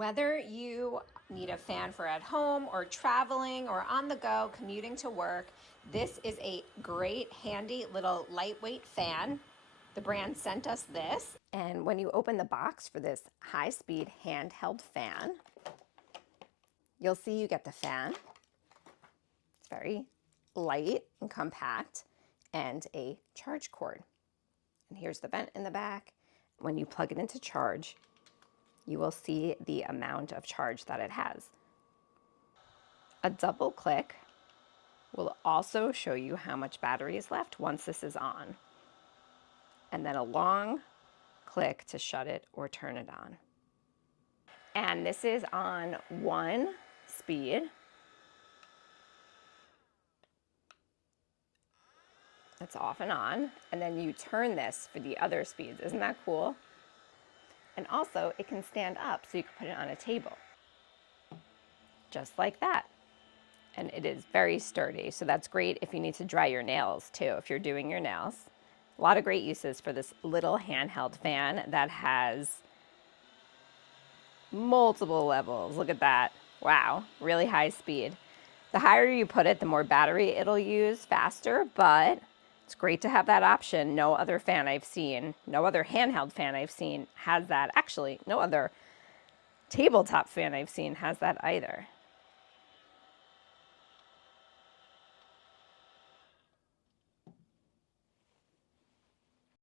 Whether you need a fan for at home or traveling or on the go, commuting to work, this is a great, handy little lightweight fan. The brand sent us this. And when you open the box for this high-speed handheld fan, you'll see you get the fan. It's very light and compact, and a charge cord. And here's the vent in the back. When you plug it into charge, you will see the amount of charge that it has. A double click will also show you how much battery is left once this is on. And then a long click to shut it or turn it on. And this is on one speed. It's off and on. And then you turn this for the other speeds. Isn't that cool? And also it can stand up so you can put it on a table. Just like that. And it is very sturdy. So that's great if you need to dry your nails too, if you're doing your nails. A lot of great uses for this little handheld fan that has multiple levels. Look at that. Wow, really high speed. The higher you put it, the more battery it'll use faster, but it's great to have that option. No other fan I've seen, no other handheld fan I've seen has that. Actually, no other tabletop fan I've seen has that either.